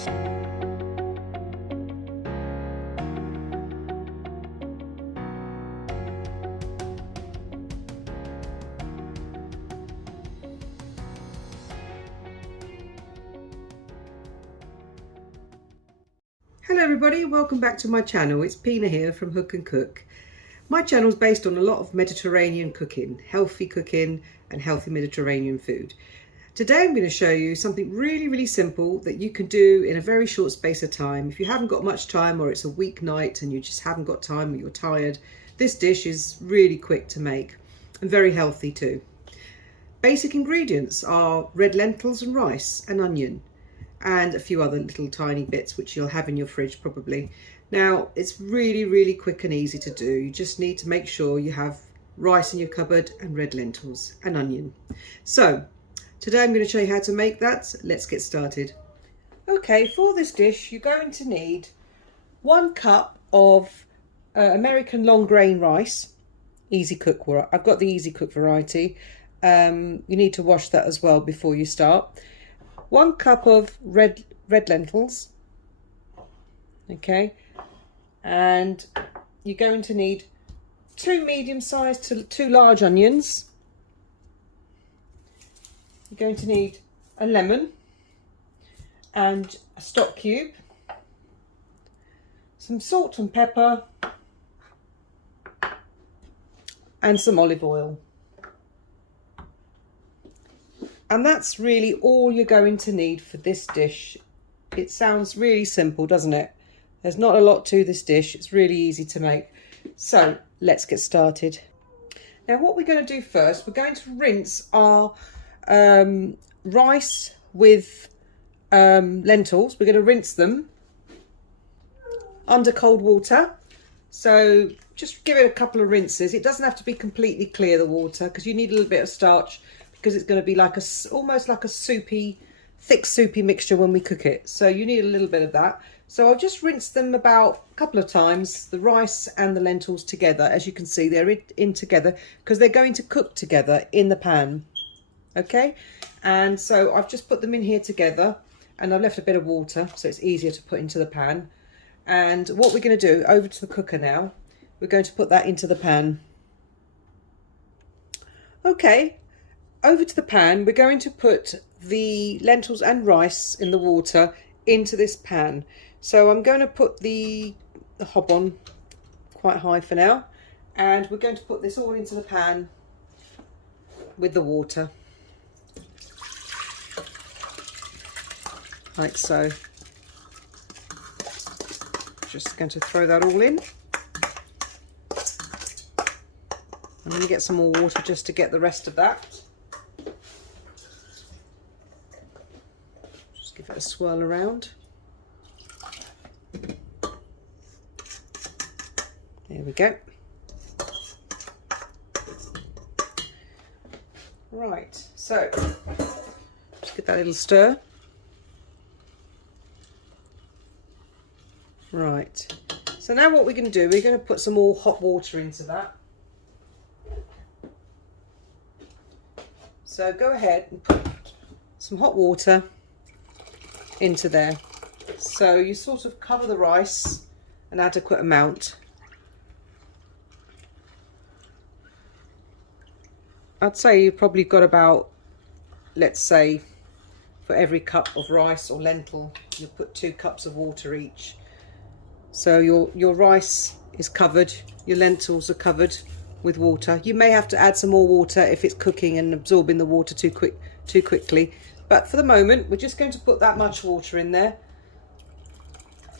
Hello everybody, welcome back to my channel. It's Pina here from Hook and Cook. My channel is based on a lot of Mediterranean cooking, healthy cooking and healthy Mediterranean food. Today I'm going to show you something really simple that you can do in a very short space of time. If you haven't got much time, or it's a weeknight and you just haven't got time, or you're tired, this dish is really quick to make and very healthy too. Basic ingredients are red lentils and rice and onion, and a few other little tiny bits which you'll have in your fridge probably. Now it's really quick and easy to do. You just need to make sure you have rice in your cupboard and red lentils and onion. So today I'm going to show you how to make that. Let's get started. Okay, for this dish you're going to need 1 cup of American long grain rice, easy cook. I've got the easy cook variety. You need to wash that as well before you start. 1 cup of red lentils, okay, and you're going to need 2 medium-sized to 2 large onions. You're going to need a lemon and a stock cube, some salt and pepper, and some olive oil. And that's really all you're going to need for this dish. It sounds really simple, doesn't it? There's not a lot to this dish. It's really easy to make. So let's get started. Now what we're going to do first, we're going to rinse our rice with lentils. We're going to rinse them under cold water. So just give it a couple of rinses. It doesn't have to be completely clear, the water, because you need a little bit of starch, because it's going to be like almost like a thick soupy mixture when we cook it. So you need a little bit of that. So I've just rinsed them about a couple of times, the rice and the lentils together. As you can see, they're in together because they're going to cook together in the pan. Okay, and so I've just put them in here together, and I've left a bit of water so it's easier to put into the pan. And what we're going to do, over to the cooker now, we're going to put that into the pan. Okay. Over to the pan, we're going to put the lentils and rice in the water into this pan. So I'm going to put the hob on quite high for now, and we're going to put this all into the pan with the water, like so. Just going to throw that all in. I'm going to get some more water just to get the rest of that. Give it a swirl around. There we go. Right, so just give that a little stir. Right, so now what we're going to do, we're going to put some more hot water into that. So go ahead and put some hot water into there. So you sort of cover the rice an adequate amount. I'd say you've probably got about, let's say, for every cup of rice or lentil, you put 2 cups of water each. So your rice is covered, your lentils are covered with water. You may have to add some more water if it's cooking and absorbing the water too quickly. But for the moment, we're just going to put that much water in there.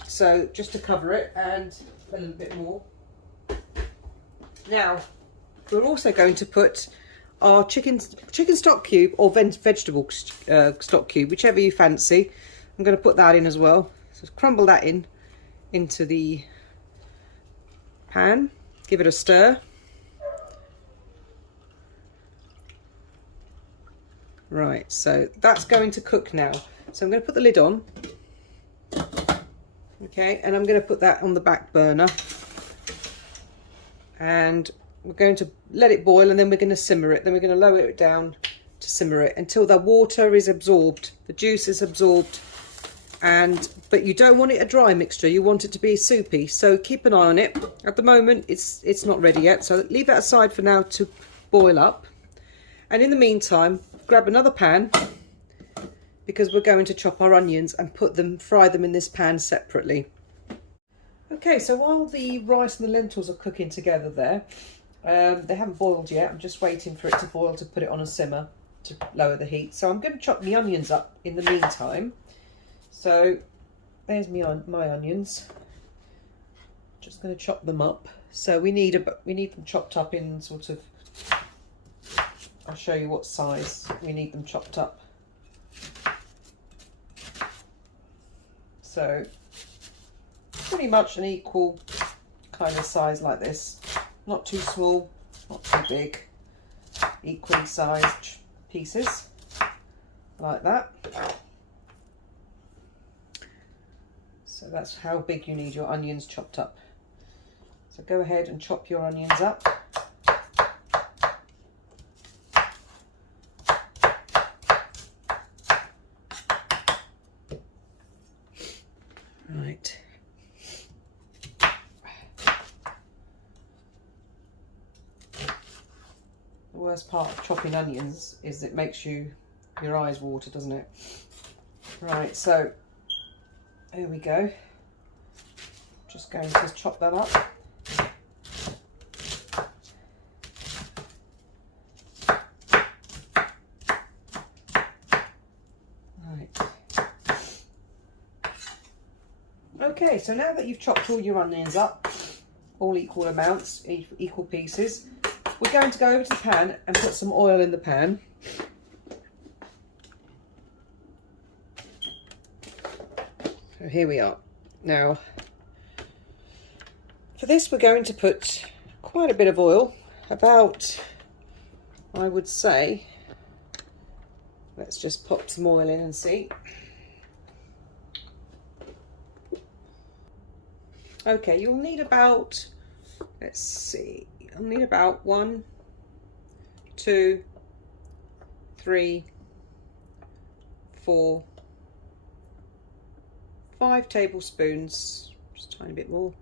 So just to cover it, and a little bit more. Now, we're also going to put our chicken stock cube or vegetable stock cube, whichever you fancy. I'm going to put that in as well. So crumble that into the pan. Give it a stir. Right, so that's going to cook now. So I'm going to put the lid on. Okay, and I'm going to put that on the back burner. And we're going to let it boil, and then we're going to simmer it. Then we're going to lower it down to simmer it until the water is absorbed, the juice is absorbed But you don't want it a dry mixture, you want it to be soupy, so keep an eye on it. At the moment it's not ready yet, so leave that aside for now to boil up. And in the meantime, grab another pan, because we're going to chop our onions and fry them in this pan separately. Okay, so while the rice and the lentils are cooking together there, they haven't boiled yet. I'm just waiting for it to boil to put it on a simmer to lower the heat. So I'm going to chop the onions up in the meantime. So there's my onions. Just going to chop them up. So we need them chopped up in sort of, I'll show you what size we need them chopped up. So pretty much an equal kind of size like this. Not too small, not too big. Equally sized pieces like that. So that's how big you need your onions chopped up. So go ahead and chop your onions up. Right. The worst part of chopping onions is it makes your eyes water, doesn't it? Right, so there we go. Just going to chop that up. Right. Okay, so now that you've chopped all your onions up, all equal amounts, equal pieces, we're going to go over to the pan and put some oil in the pan. So here we are. Now, for this we're going to put quite a bit of oil, about, I would say, let's just pop some oil in and see. Okay, you'll need about, let's see, I'll need about 1, 2, 3, 4, 5 tablespoons, just a tiny bit more,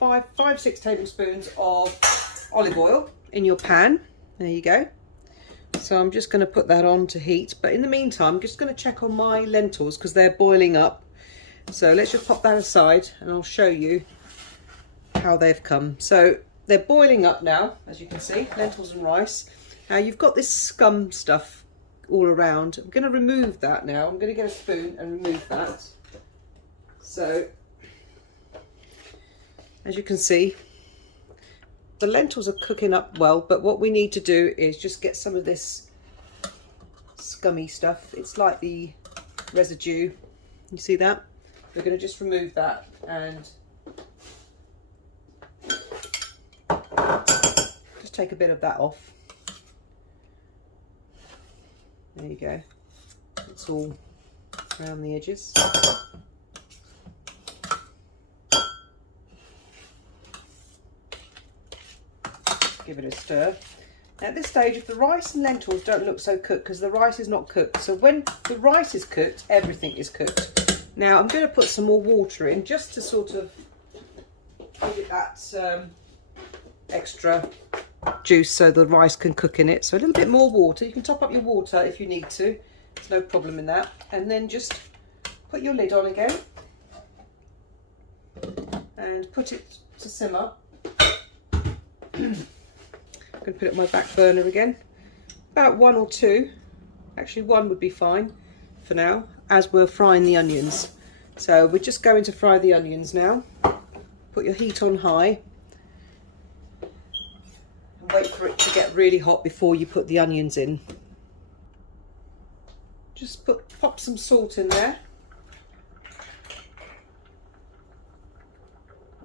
6 tablespoons of olive oil in your pan. There you go. So I'm just going to put that on to heat, but in the meantime I'm just going to check on my lentils because they're boiling up. So let's just pop that aside and I'll show you how they've come. So they're boiling up now, as you can see, lentils and rice. Now you've got this scum stuff all around. I'm going to remove that now. I'm going to get a spoon and remove that. So as you can see, the lentils are cooking up well, but what we need to do is just get some of this scummy stuff. It's like the residue. You see that? We're going to just remove that and just take a bit of that off. There you go. It's all around the edges. Give it a stir. At this stage, if the rice and lentils don't look so cooked, because the rice is not cooked, so when the rice is cooked, everything is cooked. Now I'm going to put some more water in just to sort of give it that extra juice so the rice can cook in it. So a little bit more water. You can top up your water if you need to. There's no problem in that. And then just put your lid on again and put it to simmer. I'm going to put it on my back burner again. About 1 or 2. Actually 1 would be fine for now, as we're frying the onions. So we're just going to fry the onions now. Put your heat on high and wait for it to get really hot before you put the onions in. Just pop some salt in there.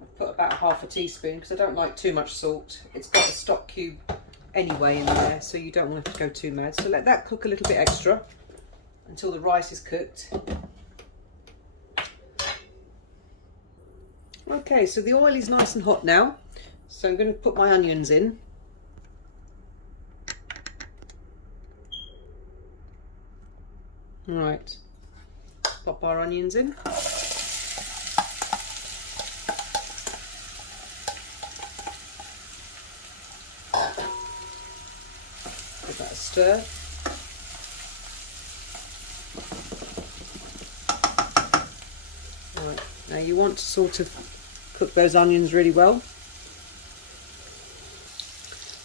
I've put about ½ a teaspoon because I don't like too much salt. It's got a stock cube anyway in there, so you don't want it to go too mad. So let that cook a little bit extra until the rice is cooked. Okay, so the oil is nice and hot now, so I'm going to put my onions in. Right, pop our onions in. Give that a stir. Right, now you want to sort of cook those onions really well.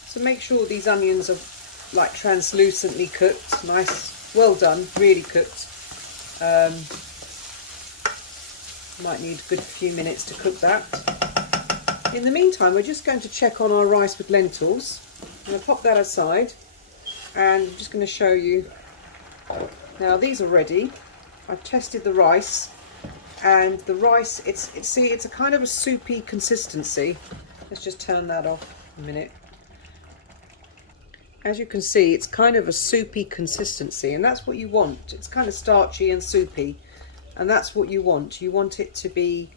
So make sure these onions are like translucently cooked, nice, well done, really cooked. Might need a good few minutes to cook that. In the meantime, we're just going to check on our rice with lentils. I'm going to pop that aside, and I'm just going to show you. Now these are ready. I've tested the rice, and the rice, it's a kind of a soupy consistency. Let's just turn that off a minute. As you can see, it's kind of a soupy consistency, and that's what you want. It's kind of starchy and soupy, and that's what you want. You want it to be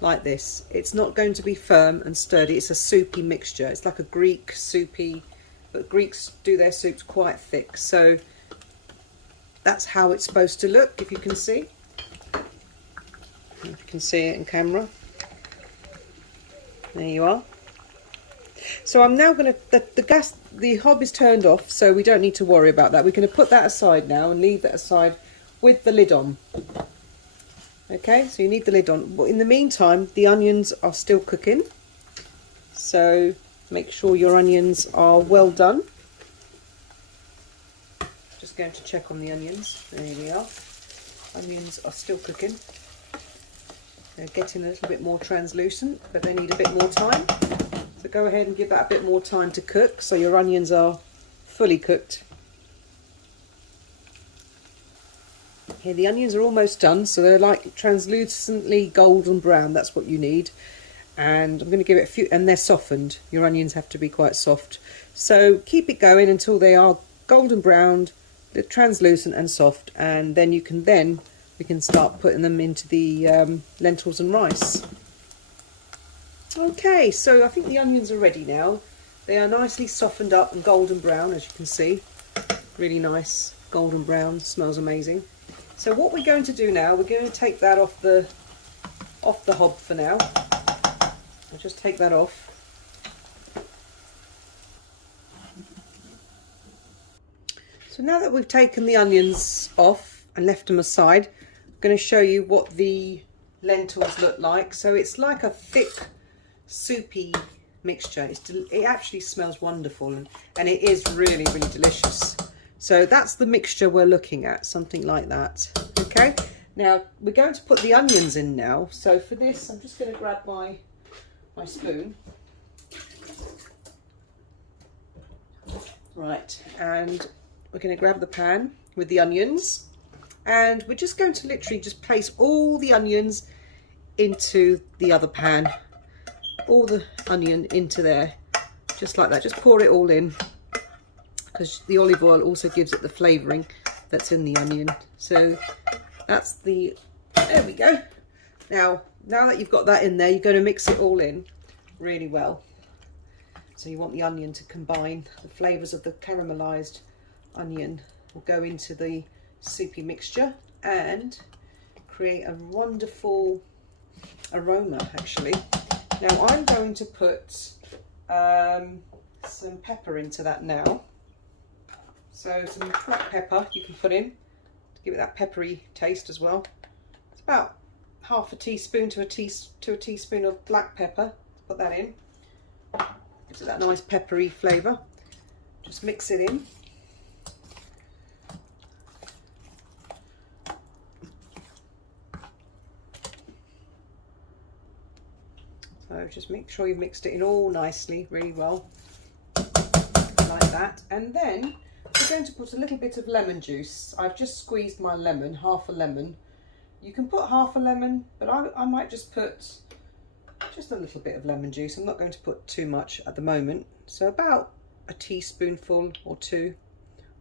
like this. It's not going to be firm and sturdy. It's a soupy mixture. It's like a Greek soupy, but Greeks do their soups quite thick. So that's how it's supposed to look, if you can see. If you can see it in camera. There you are. So I'm now going to, the hob is turned off, so we don't need to worry about that. We're going to put that aside now and leave that aside with the lid on. Okay, so you need the lid on. But in the meantime, the onions are still cooking. So make sure your onions are well done. Just going to check on the onions. There we are. Onions are still cooking. They're getting a little bit more translucent, but they need a bit more time. So go ahead and give that a bit more time to cook so your onions are fully cooked. Here, the onions are almost done, so they're like translucently golden brown. That's what you need. And I'm going to give it a few, and they're softened. Your onions have to be quite soft. So keep it going until they are golden browned, they're translucent and soft, and then we can start putting them into the lentils and rice. Okay, so I think the onions are ready now. They are nicely softened up and golden brown, as you can see. Really nice golden brown, smells amazing. So what we're going to do now, we're going to take that off the hob for now. I'll just take that off. So now that we've taken the onions off and left them aside, I'm going to show you what the lentils look like. So it's like a thick, soupy mixture. It actually smells wonderful, and it is really, really delicious. So that's the mixture we're looking at, something like that. Okay, now we're going to put the onions in now. So for this, I'm just going to grab my spoon. Right, and we're going to grab the pan with the onions, and we're just going to literally just place all the onions into the other pan. All the onion into there, just like that. Just pour it all in, because the olive oil also gives it the flavouring that's in the onion. So that's there we go. Now that you've got that in there, you're going to mix it all in really well. So you want the onion to combine. The flavours of the caramelised onion will go into the soupy mixture and create a wonderful aroma, actually. Now I'm going to put some pepper into that now. So some black pepper you can put in to give it that peppery taste as well. It's about half a teaspoon to a teaspoon of black pepper. Put that in. Gives it that nice peppery flavour. Just mix it in. So just make sure you've mixed it in all nicely, really well, like that. And then we're going to put a little bit of lemon juice. I've just squeezed my lemon, half a lemon. You can put half a lemon, but I might just put just a little bit of lemon juice. I'm not going to put too much at the moment. So about a teaspoonful or two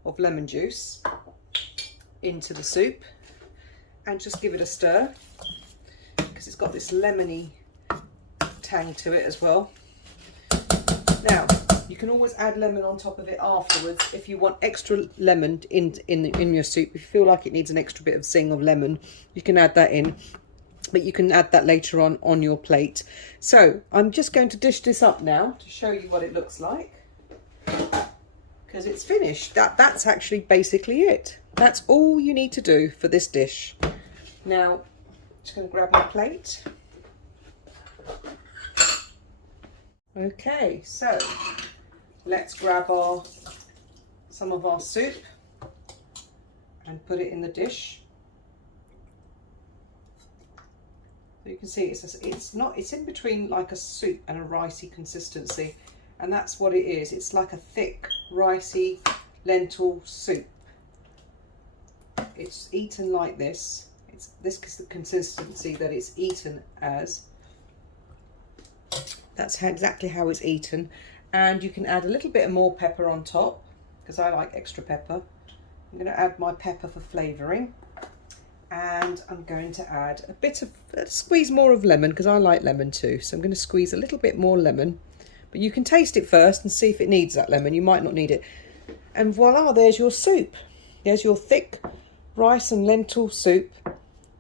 of lemon juice into the soup, and just give it a stir, because it's got this lemony tang to it as well. Now you can always add lemon on top of it afterwards if you want extra lemon in your soup. If you feel like it needs an extra bit of zing of lemon, you can add that in, but you can add that later on your plate. So I'm just going to dish this up now to show you what it looks like, because it's finished. That's actually basically it. That's all you need to do for this dish. Now, I'm just going to grab my plate. Okay, so let's grab some of our soup and put it in the dish. So you can see it's in between like a soup and a ricey consistency, and that's what it is. It's like a thick ricey lentil soup. It's eaten like this. This is the consistency that it's eaten as. That's exactly how it's eaten. And you can add a little bit more pepper on top, because I like extra pepper. I'm going to add my pepper for flavouring, and I'm going to add a squeeze more of lemon, because I like lemon too. So I'm going to squeeze a little bit more lemon, but you can taste it first and see if it needs that lemon. You might not need it. And voila, there's your soup. There's your thick rice and lentil soup.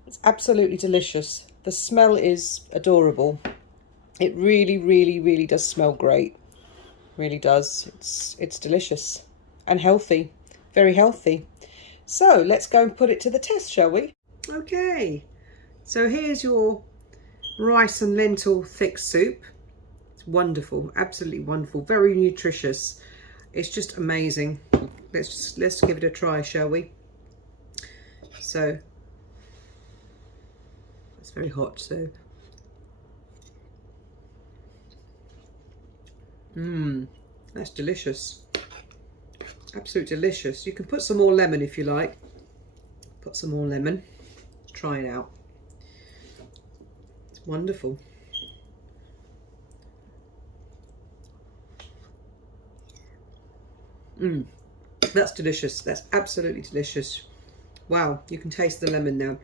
It's absolutely delicious. The smell is adorable. It really, really, really does smell great. Really does. It's delicious and healthy. Very healthy. So let's go and put it to the test, shall we? Okay. So here's your rice and lentil thick soup. It's wonderful. Absolutely wonderful. Very nutritious. It's just amazing. Let's give it a try, shall we? So it's very hot, so that's delicious. Absolutely delicious. You can put some more lemon if you like. Put some more lemon. Try it out. It's wonderful. That's delicious. That's absolutely delicious. Wow, you can taste the lemon now.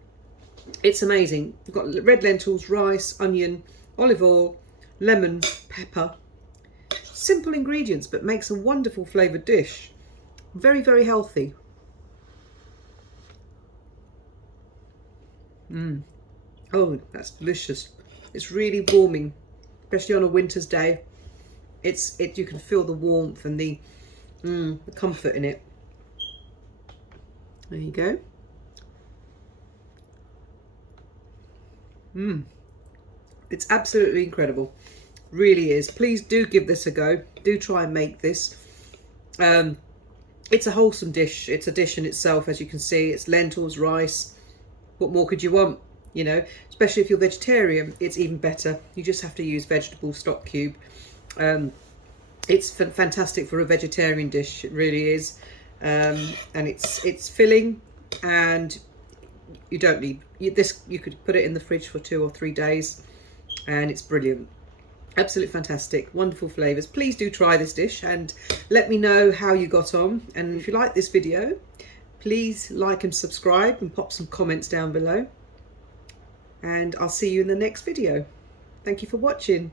It's amazing. You've got red lentils, rice, onion, olive oil, lemon, pepper. Simple ingredients, but makes a wonderful flavoured dish. Very, very healthy. Oh, that's delicious. It's really warming, especially on a winter's day. You can feel the warmth and the comfort in it. There you go. It's absolutely incredible. Really is. Please do give this a go. Do try and make this. It's a wholesome dish. It's a dish in itself, as you can see. It's lentils, rice. What more could you want? You know, especially if you're vegetarian, it's even better. You just have to use vegetable stock cube. It's fantastic for a vegetarian dish. It really is. And it's filling, and you don't need this. You could put it in the fridge for 2 or 3 days, and it's brilliant. Absolutely fantastic, wonderful flavours. Please do try this dish and let me know how you got on. And if you like this video, please like and subscribe and pop some comments down below. And I'll see you in the next video. Thank you for watching.